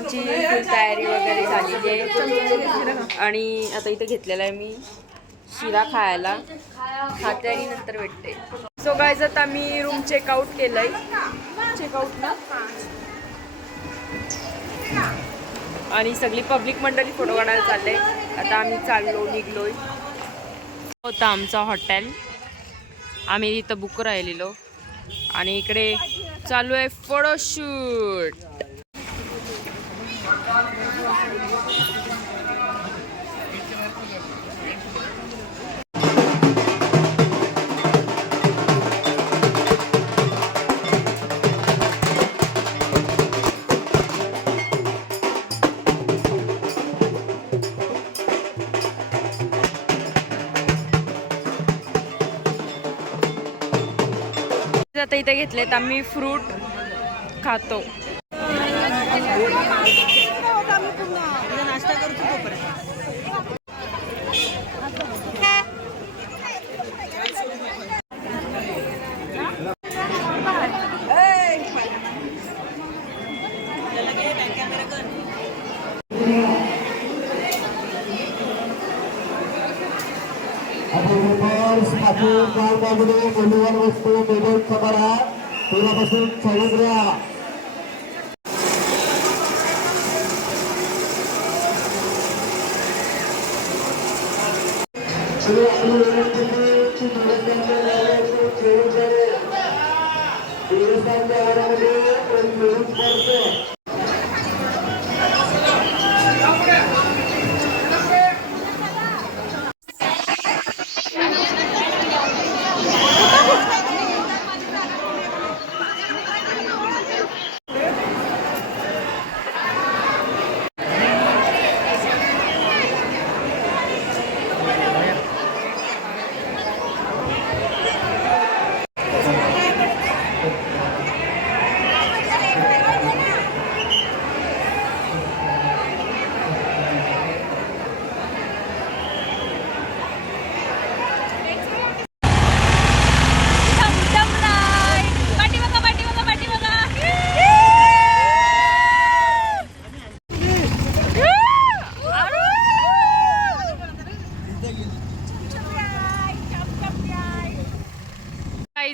आमची तयारी वगैरे झालेली आहे आणि आता इथे घेतलेला आहे मी शिरा खायला. खाते आणि नंतर भेटते. सो गाईज आता मी रूम चेकआउट केलंय. चेकआउट ना आणि सगळी पब्लिक मंडळी फोटो काढायला चालले. आता आम्ही निघलोय. होता आमचा हॉटेल, आम्ही इथं बुक राहिलेलो आणि इकडे चालू आहे फोटोशूट. आता इथे घेतलेत आम्ही फ्रूट खातो.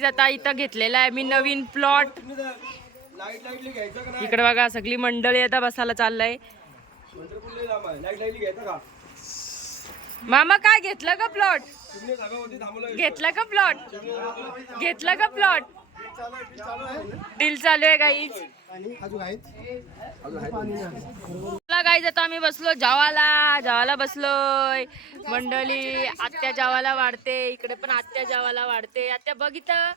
आता इथं घेतलेला आहे मी नवीन प्लॉट. इकडे बघा सगळी मंडळी आता बसायला चाललंय. मामा काय घेतलं का प्लॉट? घेतला का प्लॉट? घेतला का प्लॉट? डील चालू आहे गाईज. गाईज आता आम्ही बसलो जेवायला बसलोय. मंडळी आत्या जेवायला वाढते, इकडे पण आत्या जेवायला वाढते. आत्या बघ इथं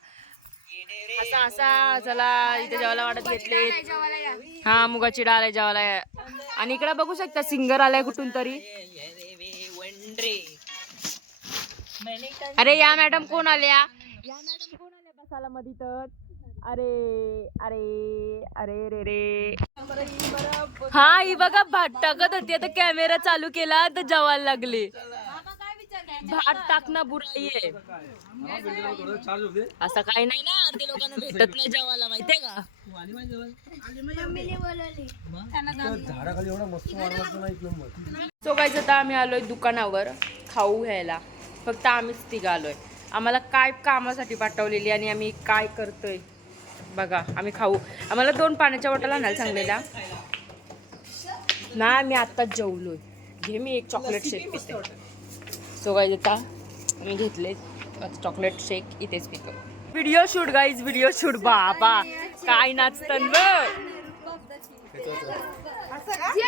असा चला इथे जेवायला वाढत घेतले. हा मुगाची डाळ आहे जेवायला. आणि इकडे बघू शकता सिंगर आलाय कुठून तरी. अरे या मॅडम कोण आल्या? बसायला मध्ये तर. अरे अरे अरे रे रे. हा ही बघा भात टाकत होती, आता कॅमेरा चालू केला तर जेवायला लागले. भात टाकणं बुराई आहे. असं काही नाही ना, अर्धे लोकांना भेटत नाही जेवायला माहितीये का. सो गाईज आता आम्ही आलोय दुकानावर खाऊ घ्यायला. फक्त आम्हीच तिघ आलोय. आम्हाला काय कामासाठी पाठवलेली आणि आम्ही काय करतोय बघा. आम्ही खाऊ, आम्हाला 2 पाण्याच्या बॉटल आणायला सांगलेल्या ना. मी आत्ताच जेवलोय. घे मी एक चॉकलेट शेक पिते. सो गाईज आता मी घेतले चॉकलेट शेक, इथेच पितो. Video shoot guys, video shoot. बाबा काय नाचतन बघ.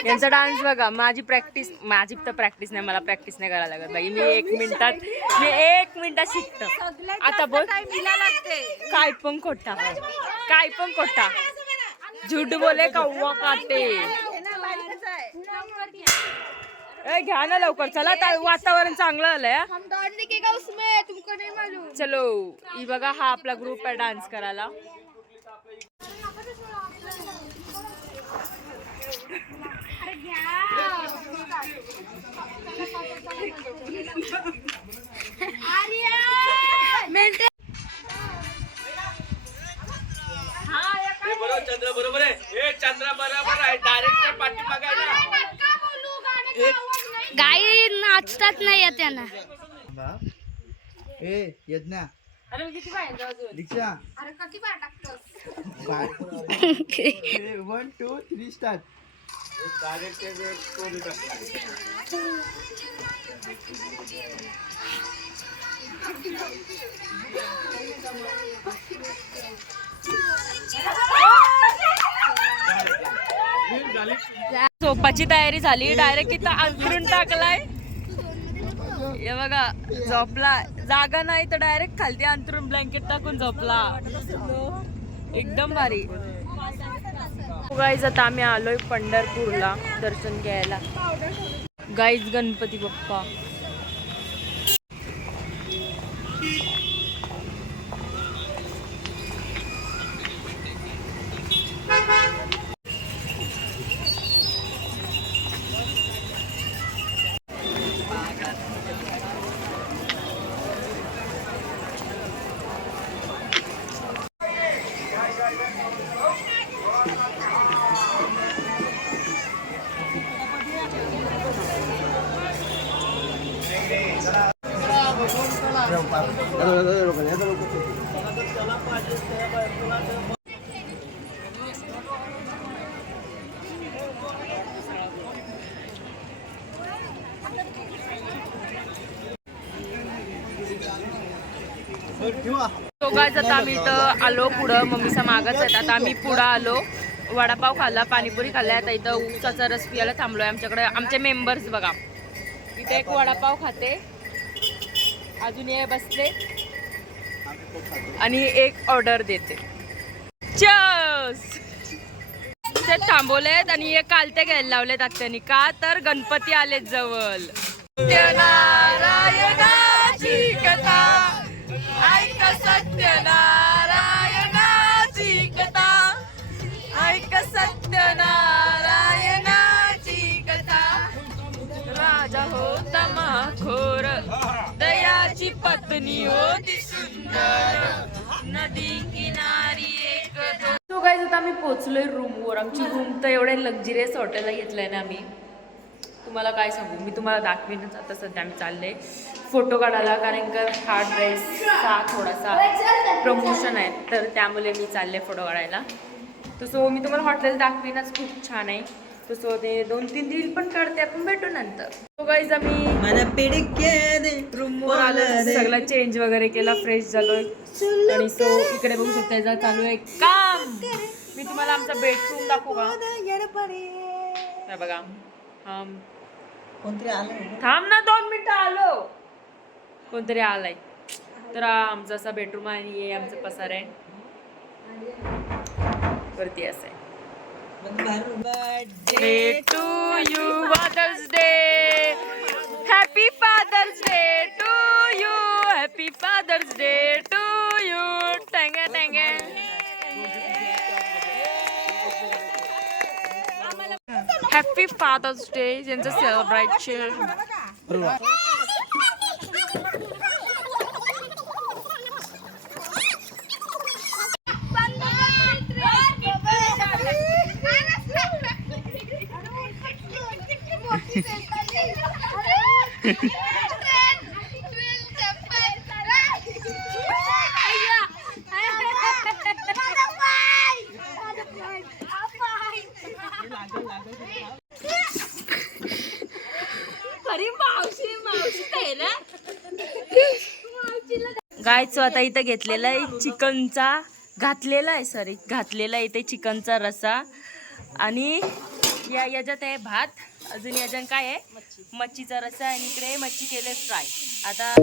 यांचा डान्स बघा. माझी तर प्रॅक्टिस नाही, मला प्रॅक्टिस नाही करायला लागत बाई. मी 1 मिनिटात शिकतो. आता बोल. काय पण खोटा झूठ बोले कौवा काटे. घ्या ना लवकर चला, वातावरण चांगलं आलंय. चलो ही बघा, हा आपला ग्रुप आहे डान्स करायला. चंद्र बरोबर आहे. हे चंद्र बरोबर आहे. डायरेक्ट पाठी बघायला. गाई नाचतात नाही त्यांना. ए यज्ञा अरे किती पाहिजे अजून दीक्षा अरे किती बार टाकतोस 1 2 3 स्टार्ट डायरेक्ट कोण झोपाची तयारी झाली. डायरेक्ट इथं अंथरून टाकलाय. हे बघा झोपला. जागा नाही तर डायरेक्ट खालती अंथरून ब्लँकेट टाकून झोपला. एकदम भारी. गाईज आता आम्ही आलोय पंढरपूरला दर्शन घ्यायला. गाईज गणपती बाप्पा. तो गाईज आता आम्ही इथं आलो पुढं. मम्मीचा मागच आहेत. आता आम्ही पुढं आलो. वडापाव खाल्ला, पाणीपुरी खाल्ला. आता इथं ऊसाचा रस पियाला थांबलोय. आमच्याकडे आमचे मेंबर्स बघा. इथे एक वडापाव खाते, अजून हे बसले आणि एक ऑर्डर देते. चीयर्स. ते थांबवलेत आणि हे कालते घ्यायला लावलेत आत्यानी. का तर गणपती आलेत जवळ. सत्यनारायणाची कथा ऐक, सत्यनारायणाची कथा ऐक, सत्यनारायणाची कथा. राजा होता महाखोर, दयाची पत्नी होती सुंदर, नदी किनारी एक दोन. तो गाईज आता आम्ही पोहोचलोय रूमवर. आमची रूम तर एवढ्या लक्झरियस हॉटेलला घेतलंय ना आम्ही. तुम्हाला काय सांगू, मी तुम्हाला दाखवीनच. आता सध्या आम्ही चालले फोटो काढायला, कारण का हा ड्रेसचा थोडासा प्रमोशन आहे, तर त्यामुळे मी चालले फोटो काढायला. तसं मी तुम्हाला हॉटेल दाखवीनच, खूप छान आहे. तसं ते 2-3 रील पण काढते, आपण भेटू नंतर. तो गाईज आम्ही रूमवर आलो, सगळं चेंज वगैरे केला, फ्रेश झालोय. आणि सो इकडे बघू शकता याचा चालू आहे काम. मी तुम्हाला आमचा बेडरूम दाखवू का? बघा. थांब ना 2 मिनिटं, आलो. कोणतरी आलाय. तर आमचा असा बेडरूम आहे आणि हे आमचं पसार आहे. वरती असं आहे. Day to you, father's day, happy father's day to you, happy father's day to you. टँगे टँगे. हॅपी फादर्स डे यांचं सेलिब्रेशन. गायचं आता इथं घेतलेला आहे चिकनचा, घातलेला आहे इथे चिकनचा रसा. आणि याच्यात आहे भात. अजून याच्यात काय आहे, मच्छीचा रसा. आणि इकडे मच्छी केले फ्राय. आता